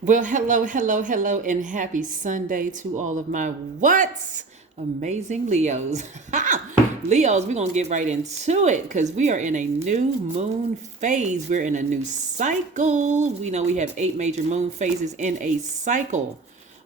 Well, hello, and happy Sunday to all of my what's amazing Leos. Leos, we're going to get right into it because we are in a new moon phase. We're in a new cycle. We know we have 8 major moon phases in a cycle,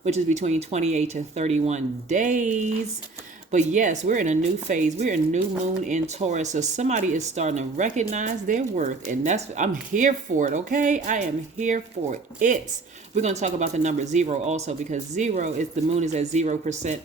which is between 28 to 31 days. But yes, we're in a new phase. We're in new moon in Taurus. So somebody is starting to recognize their worth. And I'm here for it, okay? I am here for it. We're going to talk about the number 0 also because the moon is at 0%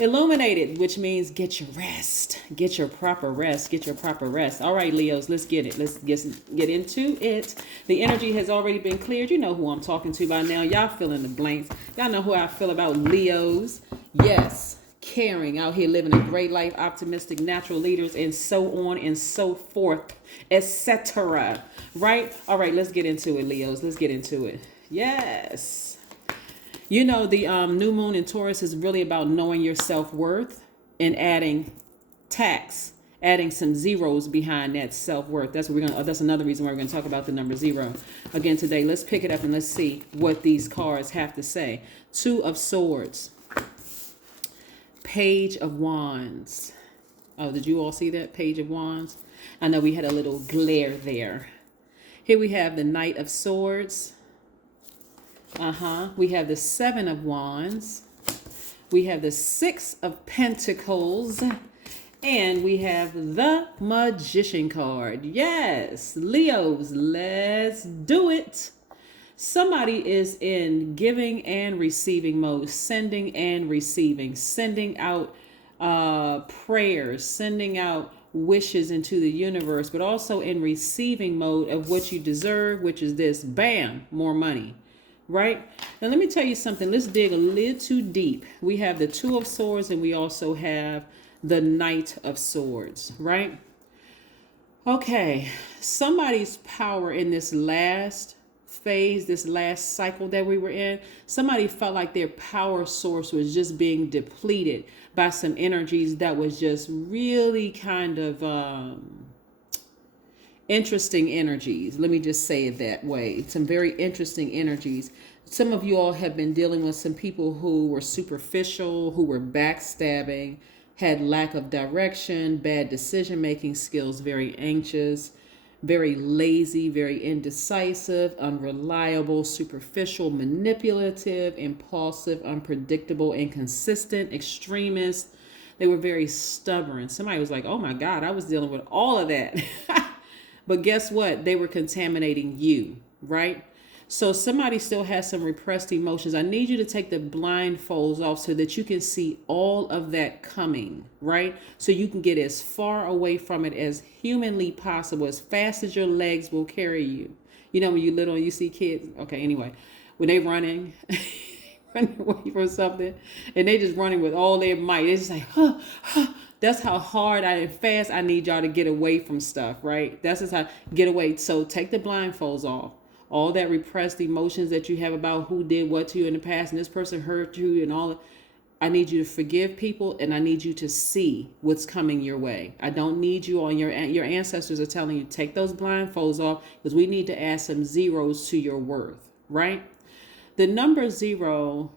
illuminated, which means get your rest. Get your proper rest. Get your proper rest. All right, Leos, let's get it. Let's get into it. The energy has already been cleared. You know who I'm talking to by now. Y'all fill in the blanks. Y'all know who I feel about Leos. Yes. Caring, out here living a great life, optimistic, natural leaders, and so on and so forth, etc. Right? All right, let's get into it, Leos. Let's get into it. Yes. You know, the new moon in Taurus is really about knowing your self-worth and adding adding some zeros behind that self-worth. That's another reason why we're gonna talk about the number 0 again today. Let's pick it up and let's see what these cards have to say. 2 of Swords. Page of Wands. Oh, did you all see that? Page of Wands. I know we had a little glare there. Here we have the Knight of Swords. We have the 7 of Wands. We have the 6 of Pentacles. And we have the Magician card. Yes, Leos, let's do it. Somebody is in giving and receiving mode, sending and receiving, sending out prayers, sending out wishes into the universe, but also in receiving mode of what you deserve, which is this, bam, more money, right? Now, let me tell you something. Let's dig a little too deep. We have the 2 of Swords and we also have the Knight of Swords, right? Okay, somebody's power in this last phase, this last cycle that we were in, somebody felt like their power source was just being depleted by some energies that was just really kind of interesting energies. Let me just say it that way. Some very interesting energies. Some of you all have been dealing with some people who were superficial, who were backstabbing, had lack of direction, bad decision-making skills, very anxious, very lazy, very indecisive, unreliable, superficial, manipulative, impulsive, unpredictable, inconsistent, extremist. They were very stubborn. Somebody was like, oh my God, I was dealing with all of that. But guess what? They were contaminating you, right? So somebody still has some repressed emotions. I need you to take the blindfolds off so that you can see all of that coming, right? So you can get as far away from it as humanly possible, as fast as your legs will carry you. You know, when you're little and you see kids, okay, anyway, when they running, running away from something, and they just running with all their might. They just like, huh, huh. That's how hard and fast I need y'all to get away from stuff, right? That's just how get away. So take the blindfolds off. All that repressed emotions that you have about who did what to you in the past and this person hurt you and all. I need you to forgive people and I need you to see what's coming your way. I don't need you on your ancestors are telling you take those blindfolds off because we need to add some zeros to your worth, right? The number 0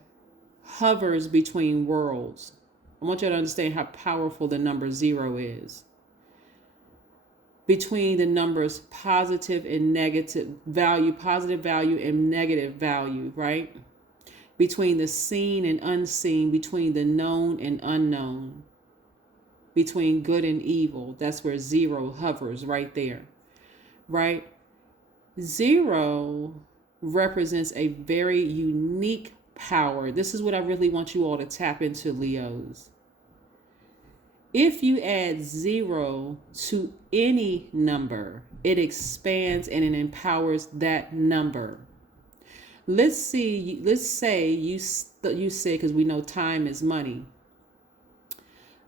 hovers between worlds. I want you to understand how powerful the number 0 is. Between the numbers positive and negative value, positive value and negative value, right? Between the seen and unseen, between the known and unknown, between good and evil. That's where 0 hovers right there, right? 0 represents a very unique power. This is what I really want you all to tap into, Leos. If you add 0 to any number, it expands and it empowers that number. Let's say you say, because we know time is money.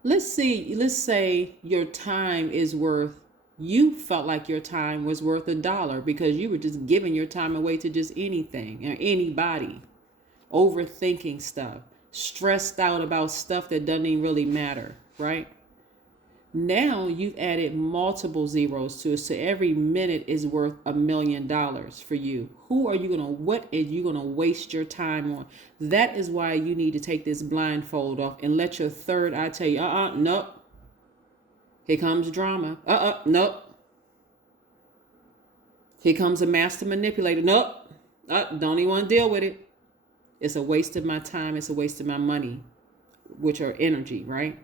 Let's say your time is worth, you felt like your time was worth $1 because you were just giving your time away to just anything or anybody, overthinking stuff, stressed out about stuff that doesn't even really matter, right? Now you've added multiple zeros to it. So every minute is worth $1 million for you. What are you going to waste your time on? That is why you need to take this blindfold off and let your third eye tell you, nope. Here comes drama. Nope. Here comes a master manipulator. Nope. Don't even want to deal with it. It's a waste of my time. It's a waste of my money, which are energy, right?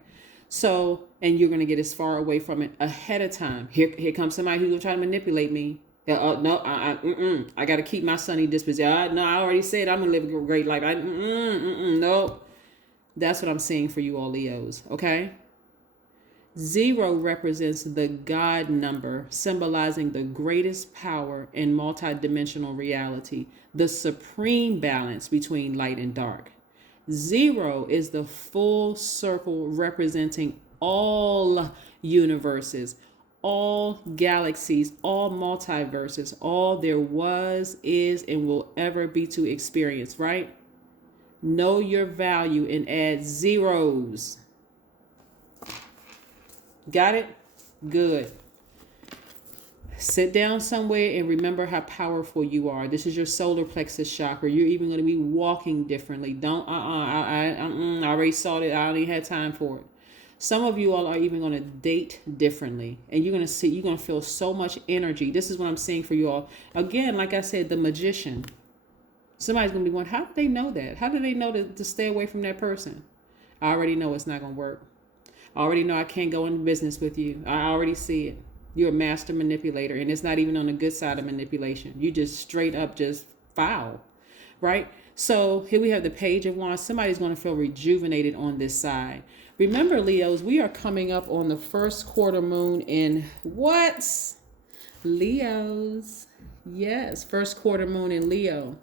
So, and you're going to get as far away from it ahead of time. Here comes somebody who's going to try to manipulate me. No, I got to keep my sunny disposition. No, I already said I'm going to live a great life. No. That's what I'm seeing for you all Leos, okay? 0 represents the God number, symbolizing the greatest power in multidimensional reality, the supreme balance between light and dark. 0 is the full circle representing all universes, all galaxies, all multiverses, all there was, is, and will ever be to experience, right? Know your value and add zeros. Got it? Good. Sit down somewhere and remember how powerful you are. This is your solar plexus chakra. You're even going to be walking differently. I already saw it. I already had time for it. Some of you all are even going to date differently, and you're going to feel so much energy. This is what I'm seeing for you all. Again, like I said, the magician. Somebody's going to be wondering, how did they know that? How did they know to stay away from that person? I already know it's not going to work. I already know I can't go into business with you. I already see it. You're a master manipulator, and it's not even on the good side of manipulation. You just straight up just foul, right? So here we have the Page of Wands. Somebody's going to feel rejuvenated on this side. Remember, Leos, we are coming up on the first quarter moon in what? Leos. Yes, first quarter moon in Leo.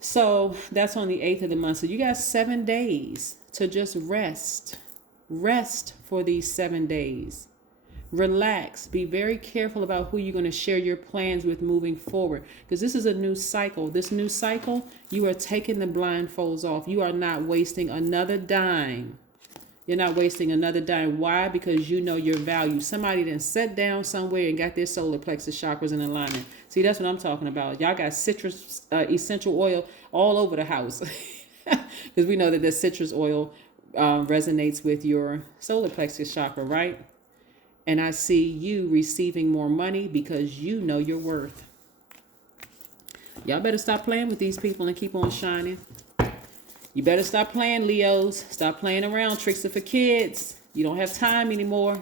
So that's on the 8th of the month. So you got 7 days to just rest. Rest for these 7 days. Relax. Be very careful about who you're going to share your plans with moving forward, because this is a new cycle. This new cycle, you are taking the blindfolds off. You are not wasting another dime. You're not wasting another dime. Why? Because you know your value. Somebody then sat down somewhere and got their solar plexus chakras in alignment. See, that's what I'm talking about. Y'all got citrus essential oil all over the house, because we know that the citrus oil resonates with your solar plexus chakra, right? And I see you receiving more money because you know your worth. Y'all better stop playing with these people and keep on shining. You better stop playing, Leos. Stop playing around. Tricks are for kids. You don't have time anymore.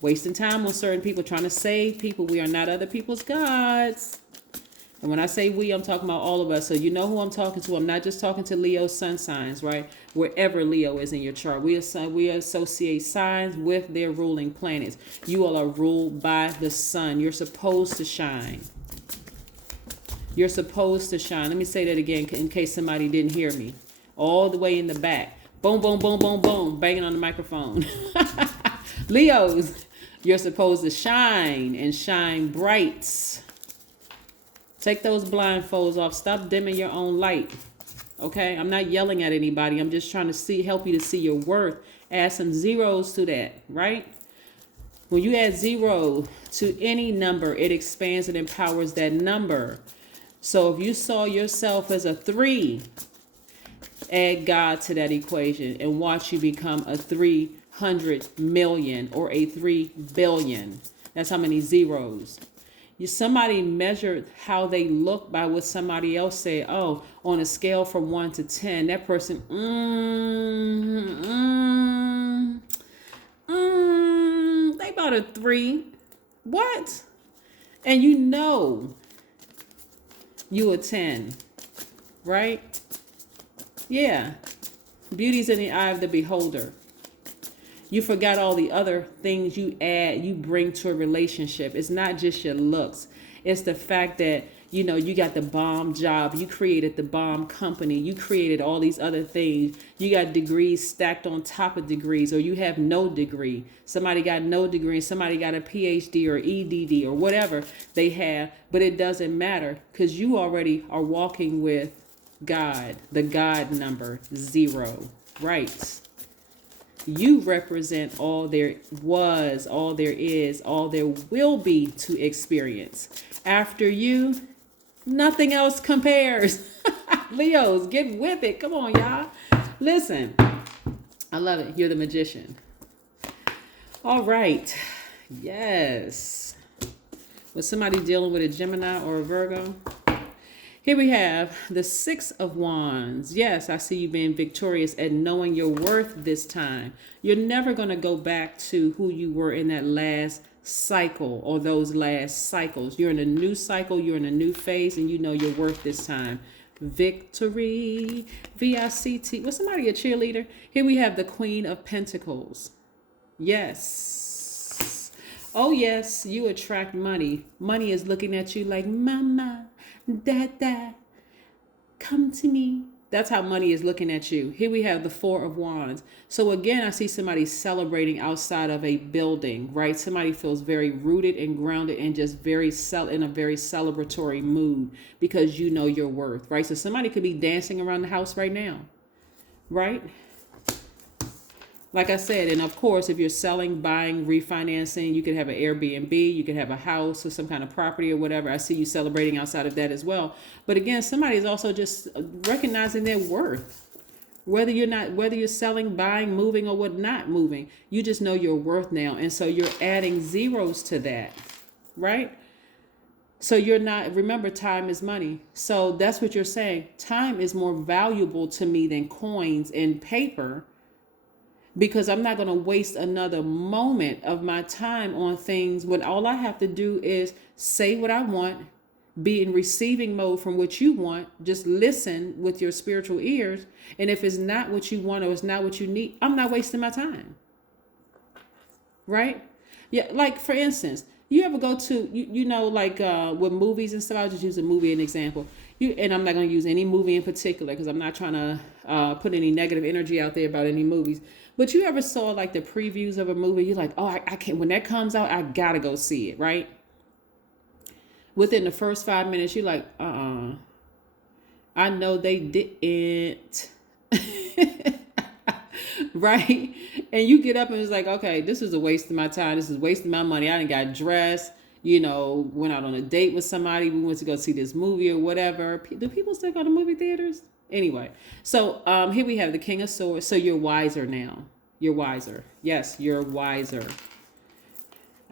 Wasting time on certain people, trying to save people. We are not other people's gods. And when I say we, I'm talking about all of us. So you know who I'm talking to. I'm not just talking to Leo sun signs, right? Wherever Leo is in your chart. We associate signs with their ruling planets. You all are ruled by the sun. You're supposed to shine. You're supposed to shine. Let me say that again in case somebody didn't hear me. All the way in the back. Boom, boom, boom, boom, boom. Banging on the microphone. Leos, you're supposed to shine and shine bright. Take those blindfolds off. Stop dimming your own light. Okay? I'm not yelling at anybody. I'm just trying to help you to see your worth. Add some zeros to that, right? When you add 0 to any number, it expands and empowers that number. So if you saw yourself as a 3, add God to that equation and watch you become a 300 million or a 3 billion. That's how many zeros. Somebody measured how they look by what somebody else said. Oh, on a scale from 1 to 10, that person, they about a 3. What? And you know you a 10, right? Yeah. Beauty's in the eye of the beholder. You forgot all the other things you bring to a relationship. It's not just your looks. It's the fact that, you got the bomb job. You created the bomb company. You created all these other things. You got degrees stacked on top of degrees, or you have no degree. Somebody got no degree and somebody got a PhD or EDD or whatever they have, but it doesn't matter because you already are walking with God, the God number 0, right? You represent all there was, all there is, all there will be to experience. After you, nothing else compares. Leos, get with it. Come on, y'all. Listen, I love it. You're the magician. All right. Yes. Was somebody dealing with a Gemini or a Virgo? Here we have the Six of Wands. Yes, I see you being victorious at knowing your worth this time. You're never going to go back to who you were in that last cycle or those last cycles. You're in a new cycle. You're in a new phase, and you know your worth this time. Victory. VICT. Was somebody a cheerleader? Here we have the Queen of Pentacles. Yes. Oh, yes, you attract money. Money is looking at you like, mama, dada, come to me. That's how money is looking at you. Here we have the Four of Wands. So again, I see somebody celebrating outside of a building, right? Somebody feels very rooted and grounded and just in a very celebratory mood because you know your worth, right? So somebody could be dancing around the house right now, right? Like I said, and of course, if you're selling, buying, refinancing, you could have an Airbnb, you could have a house or some kind of property or whatever. I see you celebrating outside of that as well. But again, somebody is also just recognizing their worth. Whether you're selling, buying, moving, or what not moving, you just know your worth now. And so you're adding zeros to that, right? So remember, time is money. So that's what you're saying. Time is more valuable to me than coins and paper, because I'm not going to waste another moment of my time on things when all I have to do is say what I want, be in receiving mode from what you want, just listen with your spiritual ears. And if it's not what you want or it's not what you need, I'm not wasting my time. Right? Yeah. Like, for instance, you ever go to, with movies and stuff, I'll just use a movie as an example. And I'm not going to use any movie in particular because I'm not trying to put any negative energy out there about any movies. But you ever saw like the previews of a movie? You're like, oh, I can't. When that comes out, I got to go see it, right? Within the first 5 minutes, you're like, I know they didn't. Right? And you get up and it's like, okay, this is a waste of my time. This is wasting my money. I didn't got dressed, went out on a date with somebody. We went to go see this movie or whatever. Do people still go to movie theaters? Anyway, so here we have the King of Swords. So you're wiser now. You're wiser. Yes, you're wiser.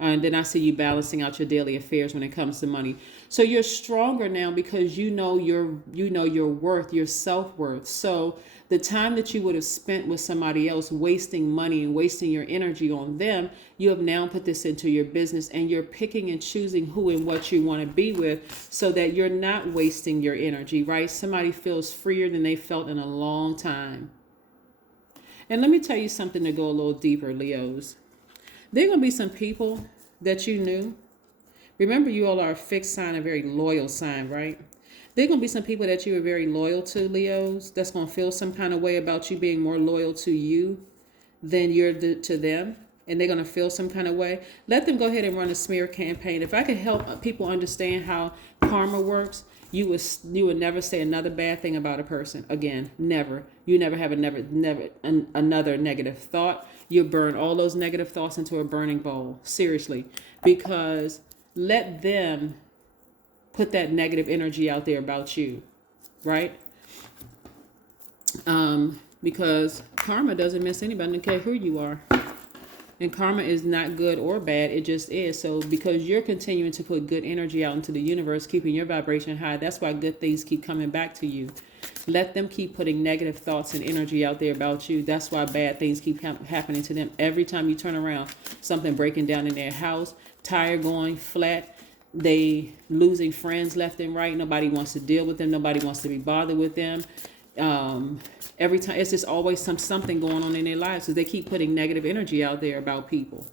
And then I see you balancing out your daily affairs when it comes to money. So you're stronger now because you know your worth, your self-worth. So the time that you would have spent with somebody else wasting money and wasting your energy on them, you have now put this into your business and you're picking and choosing who and what you want to be with so that you're not wasting your energy, right? Somebody feels freer than they felt in a long time. And let me tell you something to go a little deeper, Leos. There are going to be some people that you knew. Remember, you all are a fixed sign, a very loyal sign, right? There are going to be some people that you are very loyal to, Leos, that's going to feel some kind of way about you being more loyal to you than you're to them. And they're going to feel some kind of way. Let them go ahead and run a smear campaign. If I could help people understand how karma works, you would never say another bad thing about a person again. Never. You never have another negative thought. You burn all those negative thoughts into a burning bowl. Seriously. Because let them put that negative energy out there about you. Right? Because karma doesn't miss anybody, no matter who you are. And karma is not good or bad. It just is. So because you're continuing to put good energy out into the universe, keeping your vibration high, that's why good things keep coming back to you. Let them keep putting negative thoughts and energy out there about you. That's why bad things keep happening to them. Every time you turn around, something breaking down in their house, tire going flat, they losing friends left and right. Nobody wants to deal with them. Nobody wants to be bothered with them. Every time it's just always something going on in their lives because they keep putting negative energy out there about people.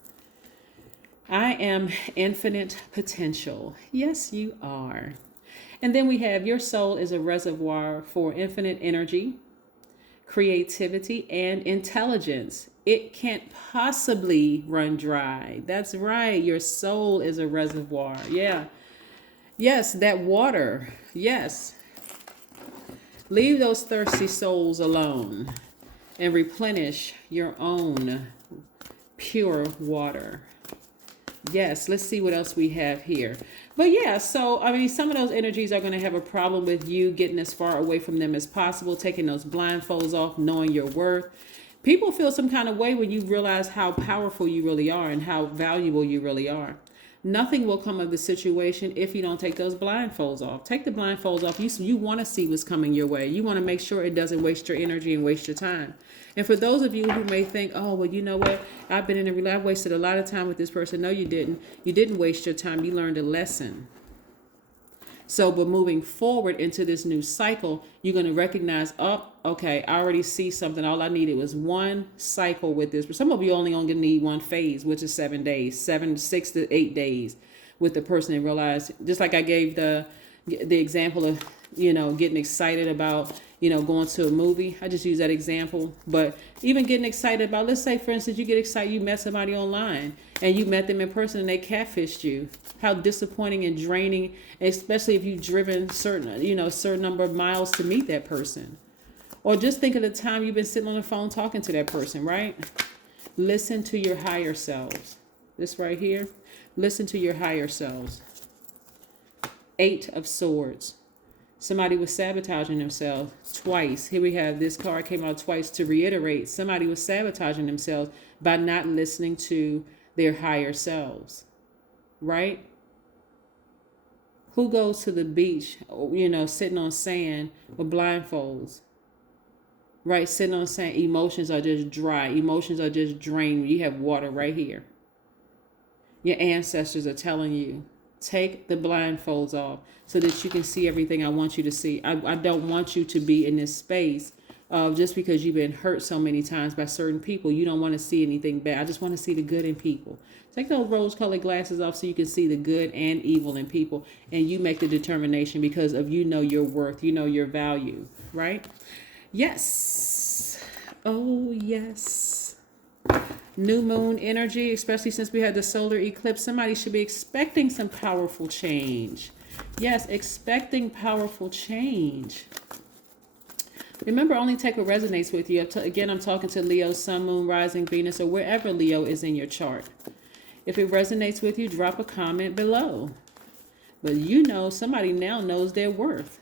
I am infinite potential. Yes, you are. And then we have your soul is a reservoir for infinite energy, creativity, and intelligence. It can't possibly run dry. That's right. Your soul is a reservoir. Yeah. Yes, that water. Yes. Leave those thirsty souls alone. and replenish your own pure water. Yes, let's see what else we have here. But yeah, so I mean, some of those energies are going to have a problem with you getting as far away from them as possible, taking those blindfolds off, knowing your worth. People feel some kind of way when you realize how powerful you really are and how valuable you really are. Nothing will come of the situation if you don't take those blindfolds off. Take the blindfolds off. You want to see what's coming your way. You want to make sure it doesn't waste your energy and waste your time. And for those of you who may think, oh, well, you know what? I've been in a relationship. I've wasted a lot of time with this person. No, you didn't. You didn't waste your time. You learned a lesson. So, but moving forward into this new cycle, you're going to recognize, oh, okay, I already see something. All I needed was one cycle with this. But some of you only going to need one phase, which is 7 days, 6 to 8 days with the person, and realize, just like I gave the example of, getting excited about, going to a movie. I just use that example. But even getting excited about, let's say, for instance, you get excited, you met somebody online and you met them in person and they catfished you. How disappointing and draining, especially if you've driven certain number of miles to meet that person. Or just think of the time you've been sitting on the phone talking to that person, right? Listen to your higher selves. This right here, listen to your higher selves. 8 of Swords. Somebody was sabotaging themselves twice. Here we have this card came out twice to reiterate. Somebody was sabotaging themselves by not listening to their higher selves, right? Who goes to the beach, sitting on sand with blindfolds, right? Sitting on sand. Emotions are just dry. Emotions are just drained. You have water right here. Your ancestors are telling you, take the blindfolds off so that you can see everything I want you to see. I don't want you to be in this space of just because you've been hurt so many times by certain people. You don't want to see anything bad. I just want to see the good in people. Take those rose-colored glasses off so you can see the good and evil in people. And you make the determination because of your worth, your value, right? Yes. Oh, yes. New moon energy, especially since we had the solar eclipse. Somebody should be expecting some powerful change. Yes, expecting powerful change. Remember, only take what resonates with you. Again, I'm talking to Leo, Sun, Moon, Rising, Venus, or wherever Leo is in your chart. If it resonates with you, drop a comment below. But somebody now knows their worth.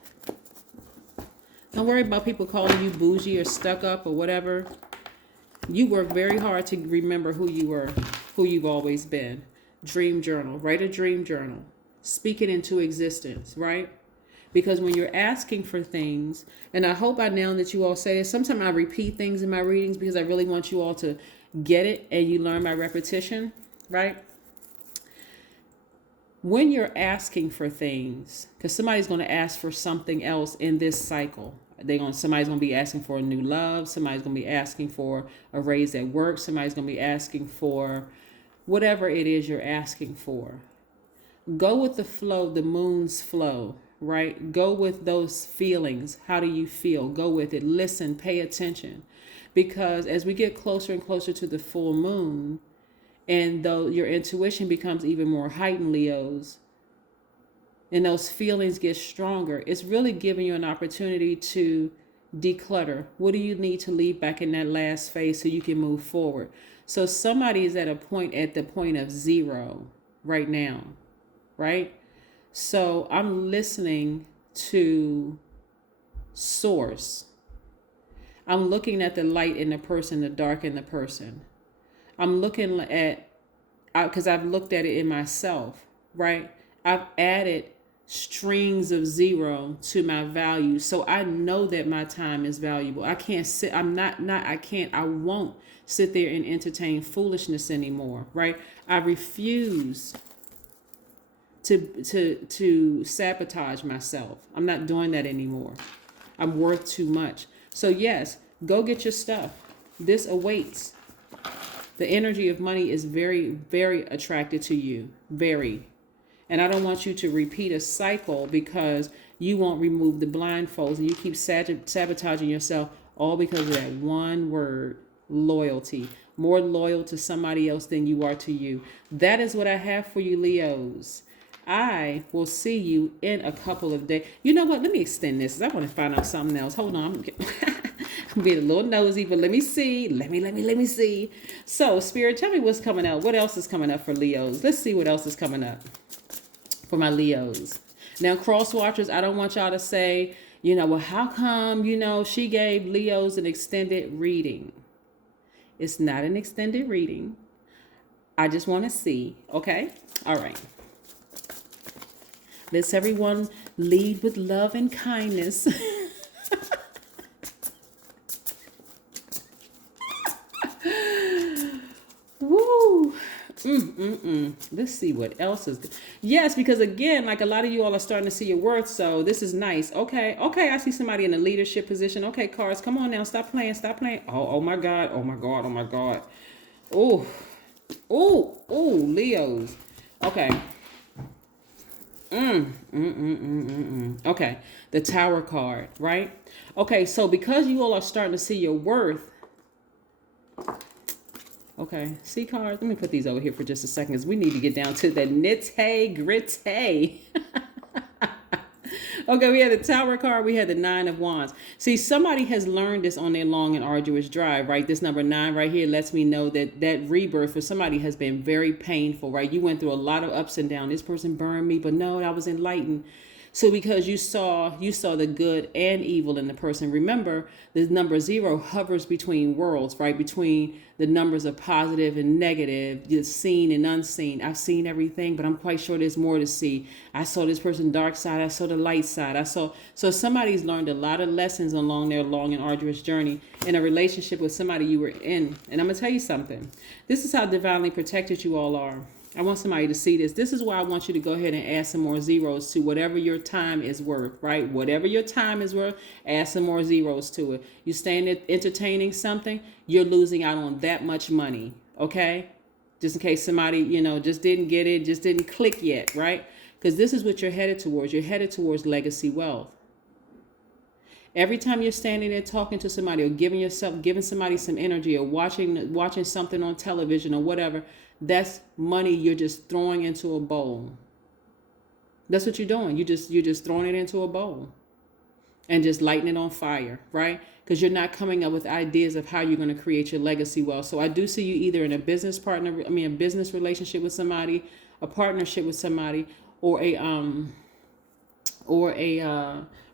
Don't worry about people calling you bougie or stuck up or whatever. You work very hard to remember who you were, who you've always been. Dream journal. Write a dream journal. Speak it into existence, right? Because when you're asking for things, and I hope by now that you all say this, sometimes I repeat things in my readings because I really want you all to get it and you learn by repetition, right? When you're asking for things, because somebody's going to ask for something else in this cycle. Somebody's going to be asking for a new love. Somebody's going to be asking for a raise at work. Somebody's going to be asking for whatever it is you're asking for. Go with the flow, the moon's flow, right? Go with those feelings. How do you feel? Go with it. Listen, pay attention. Because as we get closer and closer to the full moon, and though your intuition becomes even more heightened, Leos, and those feelings get stronger, it's really giving you an opportunity to declutter. What do you need to leave back in that last phase so you can move forward? So somebody is at the point of 0 right now, right? So I'm listening to source. I'm looking at the light in the person, the dark in the person. I'm looking at, because I've looked at it in myself, right? I've added strings of 0 to my value. So I know that my time is valuable. I can't sit, I won't sit there and entertain foolishness anymore, right? I refuse to sabotage myself. I'm not doing that anymore. I'm worth too much. So yes, go get your stuff. This awaits. The energy of money is very, very attracted to you. Very. And I don't want you to repeat a cycle because you won't remove the blindfolds and you keep sabotaging yourself all because of that one word, loyalty. More loyal to somebody else than you are to you. That is what I have for you, Leos. I will see you in a couple of days. You know what? Let me extend this. I want to find out something else. Hold on. Being a little nosy, but let me see. Let me see. So, Spirit, tell me what's coming up. What else is coming up for Leos? Let's see what else is coming up for my Leos. Now, cross watchers, I don't want y'all to say, well, how come, she gave Leos an extended reading? It's not an extended reading. I just want to see. Okay? All right. Let's everyone lead with love and kindness. Woo! Let's see what else is. Yes, because again, like a lot of you all are starting to see your worth, so this is nice. Okay, I see somebody in a leadership position. Okay, cards, come on now, stop playing. Oh my God. Oh, Leos. Okay. Okay, the Tower card, right? Okay, so because you all are starting to see your worth. Okay, see cards. Let me put these over here for just a second because we need to get down to the nitty-gritty. Okay, we had the Tower card. We had the 9 of Wands. See, somebody has learned this on their long and arduous drive, right? This number 9 right here lets me know that rebirth for somebody has been very painful, right? You went through a lot of ups and downs. This person burned me, but no, I was enlightened. So because you saw the good and evil in the person. Remember, the number 0 hovers between worlds, right? Between the numbers of positive and negative, the seen and unseen. I've seen everything, but I'm quite sure there's more to see. I saw this person dark side. I saw the light side. So somebody's learned a lot of lessons along their long and arduous journey in a relationship with somebody you were in. And I'm going to tell you something. This is how divinely protected you all are. I want somebody to see this. This is why I want you to go ahead and add some more zeros to whatever your time is worth, right? Whatever your time is worth, add some more zeros to it. You stand entertaining something, you're losing out on that much money, okay? Just in case somebody, just didn't get it, just didn't click yet, right? Because this is what you're headed towards. You're headed towards legacy wealth. Every time you're standing there talking to somebody or giving somebody some energy or watching something on television or whatever, that's money you're just throwing into a bowl. That's what you're doing. You're just throwing it into a bowl and just lighting it on fire, right? Because you're not coming up with ideas of how you're going to create your legacy wealth. So I do see you either in a business relationship with somebody, a partnership with somebody, or a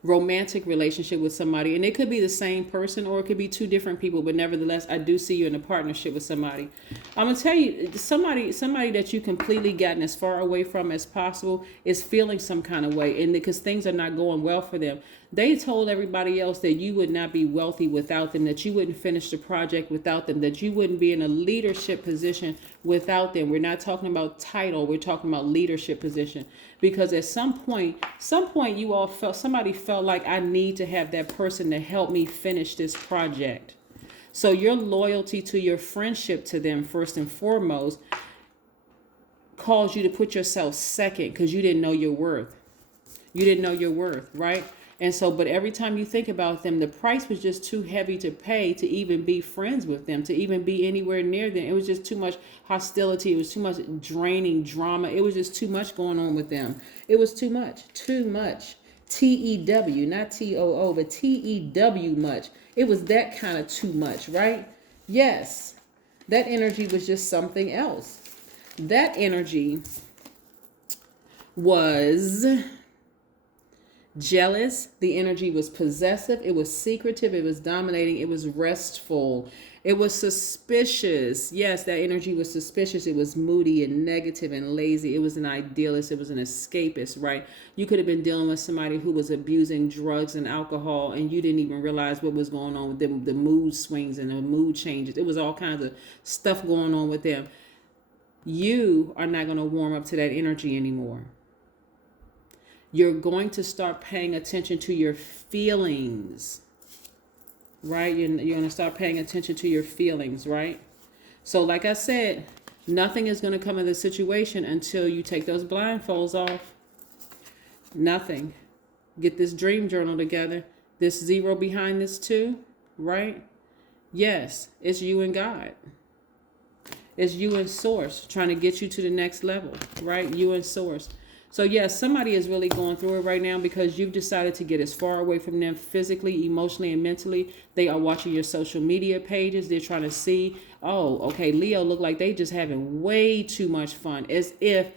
romantic relationship with somebody. And it could be the same person or it could be two different people, but nevertheless, I do see you in a partnership with somebody. I'm going to tell you, somebody that you completely gotten as far away from as possible is feeling some kind of way. And because things are not going well for them, they told everybody else that you would not be wealthy without them, that you wouldn't finish the project without them, that you wouldn't be in a leadership position without them. We're not talking about title. We're talking about leadership position. Because at some point you all somebody felt like I need to have that person to help me finish this project. So your loyalty to your friendship to them, first and foremost, caused you to put yourself second because you didn't know your worth. You didn't know your worth, right? And so, but every time you think about them, the price was just too heavy to pay to even be friends with them, to even be anywhere near them. It was just too much hostility. It was too much draining drama. It was just too much going on with them. It was too much. T-E-W, not T-O-O, but T-E-W much. It was that kind of too much, right? Yes, that energy was just something else. That energy was jealous. The energy was possessive. It was secretive. It was dominating. It was restful. It was suspicious. Yes, that energy was suspicious. It was moody and negative and lazy. It was an idealist. It was an escapist, right? You could have been dealing with somebody who was abusing drugs and alcohol and you didn't even realize what was going on with them, the mood swings and the mood changes. It was all kinds of stuff going on with them. You are not going to warm up to that energy anymore. You're going to start paying attention to your feelings, right? You're going to start paying attention to your feelings, right? So like I said, nothing is going to come in the situation until you take those blindfolds off. Nothing. Get this dream journal together. This 0 behind this 2, right? Yes, it's you and God. It's you and Source trying to get you to the next level, right? You and Source. So yes, somebody is really going through it right now because you've decided to get as far away from them physically, emotionally, and mentally. They are watching your social media pages. They're trying to see, oh, okay, Leo look like they just having way too much fun, as if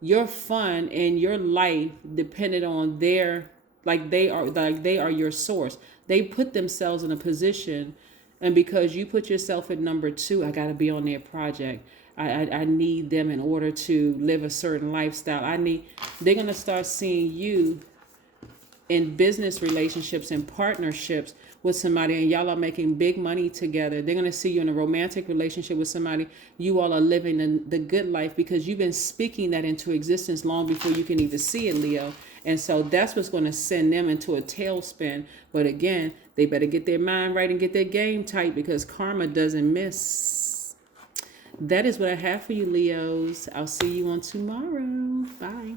your fun and your life depended on their, like they are your source. They put themselves in a position, and because you put yourself at number two, I got to be on their project. I need them in order to live a certain lifestyle. They're going to start seeing you in business relationships and partnerships with somebody, and y'all are making big money together. They're going to see you in a romantic relationship with somebody. You all are living the good life because you've been speaking that into existence long before you can even see it, Leo. And so that's what's going to send them into a tailspin. But again, they better get their mind right and get their game tight because karma doesn't miss. That is what I have for you, Leos. I'll see you on tomorrow. Bye.